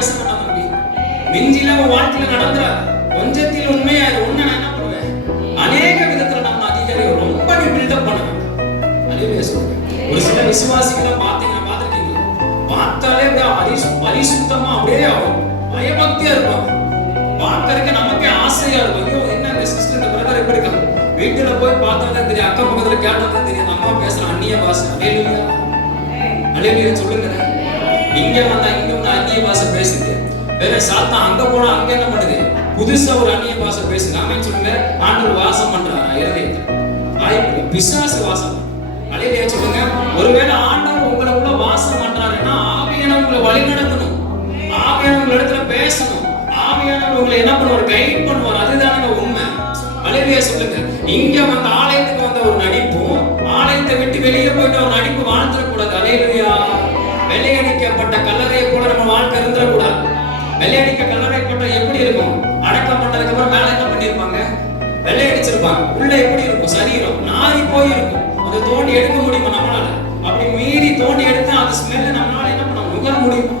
பேச மாட்டான் தம்பி. மிஞ்சில உன் வாழ்க்கையில நடந்துறாரு. கொஞ்சத்தில் உண்மையா ஒண்ணு நான் என்ன பண்ணுவேன், அநேக விதத்துல நம்ம அதிகாரி ரொம்ப நீ பில்டப் பண்ணணும். அல்லேலூயா சொல்லுங்க. ஒரு சில விசுவாசிகளை பாத்தீங்கன்னா பாத்துருக்கீங்க, பார்த்தாலே பரிசுத்தமா அப்படியே பயபக்தியா இருப்பாங்க. பார்க்கறதுக்கு நமக்கே ஆசையா இருக்கும். ஐயோ என்ன இந்த சிஸ்டர் இந்த பிரதர் எப்படி இருக்காங்க, வீட்டுல போய் பார்த்தாதான் தெரியும், அக்கம் பக்கத்துல கேட்டாதான் தெரியும் நம்ம பேசுற அந்நிய பாஷை. அல்லேலூயா அல்லேலூயா சொல்லுங்க. இங்க வந்தா இங்க வந்து அந்நிய பாஷை பேசுது, வேற சாத்தான் அங்க போனா அங்க என்ன பண்ணுது, புதுசா ஒரு அந்நிய பாஷை பேசுது. ஆமென் சொல்லுங்க. ஆண்டவர் வாசம் பண்றாரா இருதயத்துல? வாய்ப்பு பிசாசு வாசம். அல்லேலூயா சொல்லுங்க. ஒருவேளை ஆண்டவர் உங்களுக்குள்ள வாசம் பண்றாருன்னா ஆவியானவர் உங்களை வழி நடத்தணும், ஆவியானவர் உங்க இடத்துல பேசணும், ஆவியானவர் உங்களை என்ன பண்ணுவார், கைட் பண்ணுவார். அதுதானே உண்மை. அல்லேலூயா சொல்லுங்க. இங்க வந்த ஆலயத்துக்கு வந்த ஒரு நடிப்பும் ஆலயத்தை விட்டு வெளியே போயிட்டு ஒரு நடிப்பு வாழ்ந்துடக்கூடாது. அல்லேலூயா. வெள்ளையடிக்கப்பட்ட கல்லறையை போல நம்ம வாழ்க்கை இருந்துடக்கூடாது. வெள்ளையடிக்க கல்லறை போட்ட எப்படி இருக்கும், அடக்கம் பண்ணதுக்கு அப்புறம் மேல என்ன பண்ணிருப்பாங்க, வெள்ளையடிச்சிருப்பாங்க. உள்ள எப்படி இருக்கும், சரீரம் நாரி போயிருக்கும். அதை தோண்டி எடுக்க முடியுமா நம்மளால? அப்படி மீறி தோண்டி எடுத்தா அந்த ஸ்மெல் நம்மளால என்ன பண்ண நுகர முடியும்?